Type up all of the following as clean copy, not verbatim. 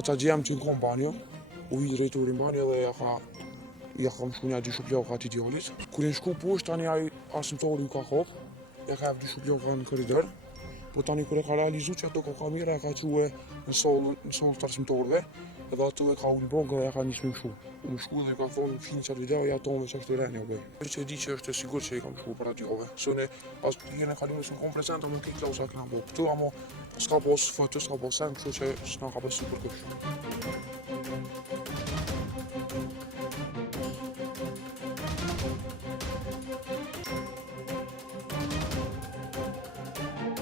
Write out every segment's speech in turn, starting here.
Aca gjem që në kom banjo, u i drejtori në banjo dhe ja kam shku nja dy shupljoka ati djallit. Kur e shku poshtë, tani ai asimtori u ka hop, ja ka dy shupljoka në koridor. Po tani kur e ka realizu që ato ka kamera, e ka quë në solë të arsimtorve, edhe ato e ka unë bongë dhe ja ka njës me mshu. U më shku dhe ka thonë finë qatë video, ja tonë që është të renja bëj. Për që e di që është e sigur që i kam shku për atjove. Sone, pas jene kalume së në kom prezent, amë në kej klausa këna bo. Këtu amo s'ka pos fëtë, s'ka pos sen, kështu që s'na ka besu për kështu.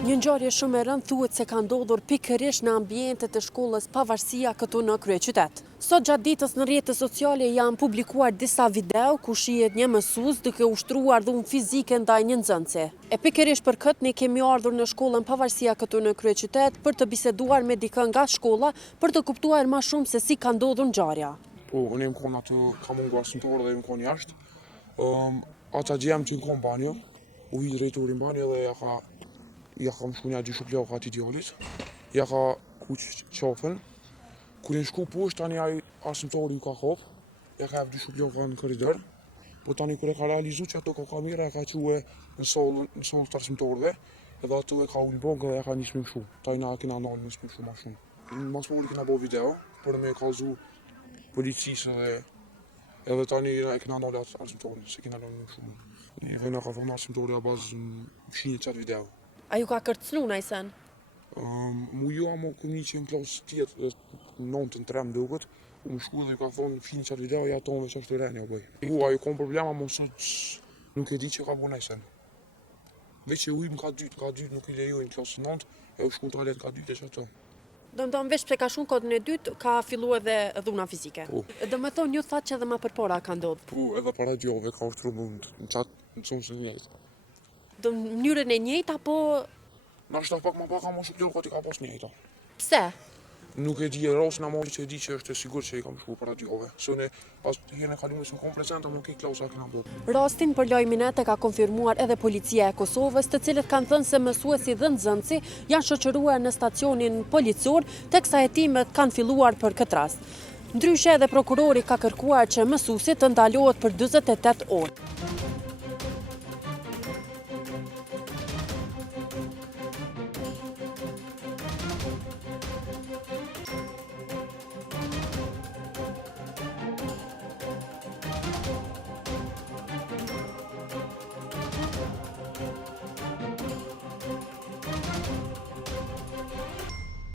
Një ngjarje shumë e rëndë thuhet se ka ndodhur pikërisht në ambientet e shkollës Pavarësia këtu në kryeqytet. Sot gjatë ditës në rrjetet sociale janë publikuar disa video ku shihet një mësues duke ushtruar dhunë fizike ndaj një nxënësi. E pikërisht për këtë ne kemi ardhur në shkollën Pavarësia këtu në kryeqytet për të biseduar me dikën nga shkolla për të kuptuar më shumë se si ka ndodhur ngjarja. Po, unë më konë atë ka mungu arsimtorë dhe më konë jashtë. Aca gjem që në kom banjo, u i drejtori në banjo dhe ja kam shku nja dy shupljoka ati djallit. Ja ka kuq qafën. Kur e shku poshtë, tani ai arsimtori u ka hop, ja ka dy shupljoka në koridor. Po tani kur e ka realizu që ato ka kamera, e ka quë në solë të arsimtorve, edhe ato e ka unë bongë dhe ja ka njës me mshu. Taj na kena nalë njës me mshu ma shumë. Në mas mori kena bo video, për me kalzu policisë edhe tani e kena nalë atë arsimtori, se kena nalë me mshu. Edhe na ka thonë arsimtori a bazë në fshinje qatë video. A ju ka kërcnu në i sen? Mu jo amo këmi që në klasë tjetë, nëntën të remë duket, u më shku dhe ju ka thonë finë qatë video, ja tonë që është të renja bëj. A ju kom problema, mo sot nuk e di që ka bu nejsen. Veç që ujmë ka dytë, nuk i lejojnë klasë nëntë, e u shku toalet ka dytë e që ato. Do më veç pse ka shumë kodën e dytë, ka fillu edhe dhuna fizike. Po. Do me thonë ju thatë që edhe ma përpora ka ndodhë. Po, edhe para djove ka ushtru mund në qatë në sonë së njëjtë. Do mënyrën e njëjtë apo... Na shta pak ma pak a mo shupljohë ka ti ka pas njëjta. Pse? Nuk e di e rrasën a mori që e di që është e sigur që i kam shku për atjove. Sone, pas jene kalume së në kom prezent, amë në kej klausa këna bo. Rastin për lajmin e ka konfirmuar edhe policia e Kosovës, të cilët kanë thënë se mësuesi dhe nxënësi janë shoqëruar në stacionin policor, teksa hetimet kanë filluar për këtë rast. Ndryshe edhe prokurori ka kërkuar që mësuesi të ndalohet për 48 orë.